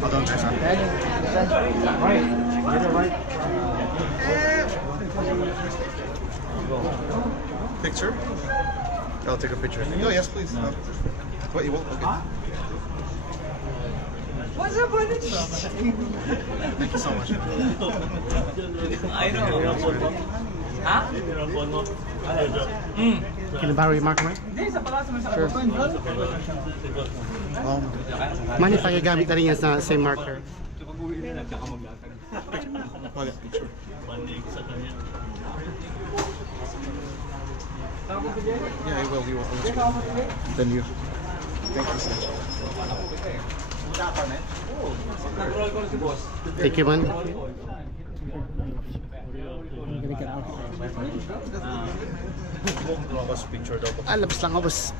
Hold on, guys. Right. Get it right. Picture? I'll take a picture. Oh, yes, please. No. What, you won't? Okay. What's up, buddy? Thank you so much. I know. Ha? Can you borrow your marker, right? Hindi, sa palaso mo sa Sure. Mani pagagamit na rin yan sa same marker. Oh, yeah, picture. Yeah, I will. You will. Then you. Thank you so much. Thank you, man. Boss picture daw. Labas lang ako, boss.